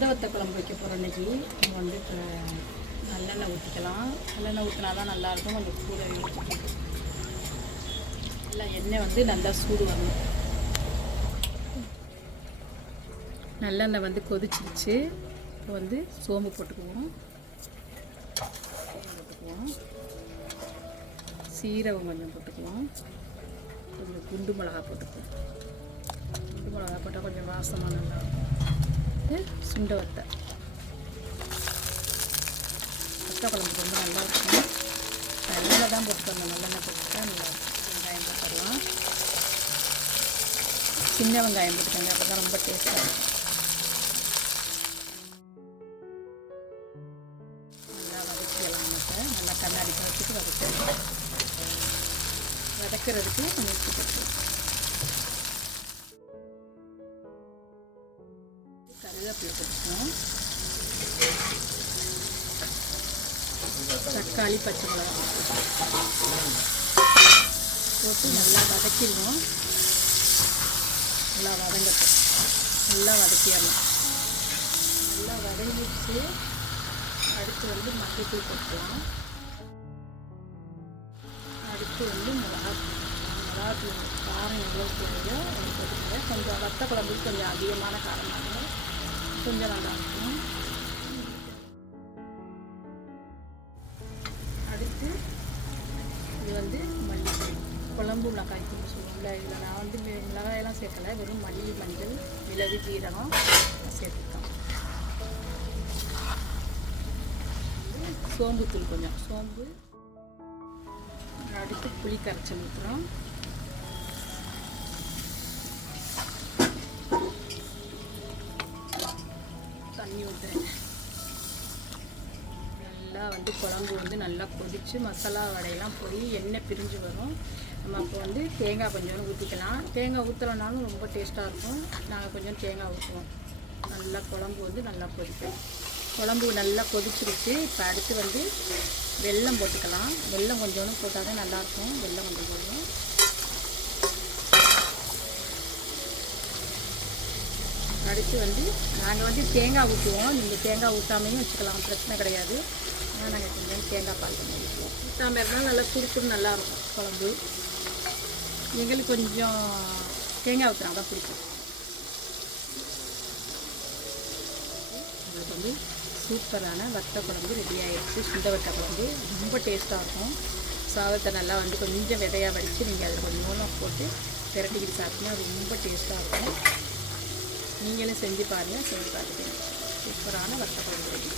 வத்த குழம்பு வைக்க போகிறோம். இன்றைக்கி நம்ம வந்து நல்லெண்ணெய் ஊற்றிக்கலாம். நல்லெண்ணெய் ஊற்றினா தான் நல்லாயிருக்கும். கொஞ்சம் கூட ஊற்றிக்கலாம். நல்லா எண்ணெய் வந்து நல்லா சூடு வரணும். நல்லெண்ணெய் வந்து கொதிச்சிருச்சு. இப்போ வந்து சோம்பு போட்டுக்குவோம். சீரகம் கொஞ்சம் போட்டுக்குவோம். கொஞ்சம் குண்டு மிளகா போட்டுக்குவோம். குண்டு மிளகா போட்டால் கொஞ்சம் வாசமாக நல்லாயிருக்கும். சுண்டை வத்த குழம்பு ரொம்ப நல்லாயிருக்கும். நல்லெண்ணெய் தான் போட்டுக்கணும். நல்லெண்ணெய் போட்டுட்டா நல்லாயிருக்கும். வெங்காயம் போட்டுடலாம். சின்ன வெங்காயம் போட்டுக்கோங்க, அப்போ தான் ரொம்ப டேஸ்ட்டாக இருக்கும். நல்லா வதக்கிடலாம். நல்லா கண்ணாடி வச்சுட்டு வதக்கலாம். வதக்கிறதுக்கு முயற்சி போட்டுக்கலாம். கருவேப்பிலை போட்டுக்குவோம். தக்காளி பச்சை மிளகா போட்டு நல்லா வதக்கிடுவோம். நல்லா வதங்கட்டும். நல்லா வதக்கிடலாம். நல்லா வதங்கிச்சு. அடுத்து வந்து மல்லித்தூள் போட்டுக்கலாம். அடுத்து வந்து மிளகாத்தூள் காரம் எவ்வளோ தேவையோ போட்டுக்கோங்க. கொஞ்சம் வத்த குழம்புக்கு கொஞ்சம் அதிகமான காரமாக கொஞ்சம் நல்லாயிருக்கும். அடுத்து இது வந்து மல்லித்தூள், குழம்பு மிளகாய் தூள் சொல்லுவோம்ல. இதில் நான் வந்து மிளகாயெல்லாம் சேர்க்கலை. வெறும் மல்லி, மஞ்சள், மிளகு, ஜீரகம் சேர்த்துக்கலாம். சோம்புத்தூள் கொஞ்சம் சோம்பு. அடுத்து புளி கரைச்சல் ஊற்றுறோம். தண்ணி ஊற்றுறேன். நல்லா வந்து குழம்பு வந்து நல்லா கொதித்து மசாலா வடையெல்லாம் போய் எண்ணெய் பிரிஞ்சு வரும். நம்ம அப்போ வந்து தேங்காய் கொஞ்சம் ஊற்றிக்கலாம். தேங்காய் ஊற்றலைனாலும் ரொம்ப டேஸ்ட்டாக இருக்கும். நாங்கள் கொஞ்சம் தேங்காய் ஊற்றுவோம். நல்லா குழம்பு வந்து நல்லா கொதிக்கும். குழம்பு நல்லா கொதிச்சிருச்சு. இப்போ அடுத்து வந்து வெல்லம் போட்டுக்கலாம். வெல்லம் கொஞ்சோண்டு போட்டால் தான் நல்லாயிருக்கும். வெல்லம் கொஞ்சம் போடுவோம். அடுத்து வந்து நாங்கள் வந்து தேங்காய் ஊற்றுவோம். நீங்கள் தேங்காய் ஊற்றாமையும் வச்சுக்கலாம், பிரச்சனை கிடையாது. ஆனால் நாங்கள் கொஞ்சம் தேங்காய் பால் கொஞ்சம் ஊற்றுவோம். ஊற்றாமல் இருந்தாலும் நல்லா சுருக்குன்னு நல்லாயிருக்கும் குழம்பு. எங்களுக்கு கொஞ்சம் தேங்காய் ஊற்றினா தான் பிடிக்கும். உங்களுக்கு வந்து சூப்பரான வத்த குழம்பு ரெடி ஆகிடுச்சு. சுண்டை வத்த குழம்பு ரொம்ப டேஸ்ட்டாக இருக்கும். சாதத்தை நல்லா வந்து கொஞ்சம் விதையாக வடித்து நீங்கள் அதில் கொஞ்சம் போட்டு திரட்டிக்கிட்டு சாப்பிட்டீங்கன்னா ரொம்ப டேஸ்ட்டாக இருக்கும். நீங்களும் செஞ்சு பாருங்கள். செஞ்சு பார்த்துட்டு சூப்பரான வத்த குழம்பு ரெடி.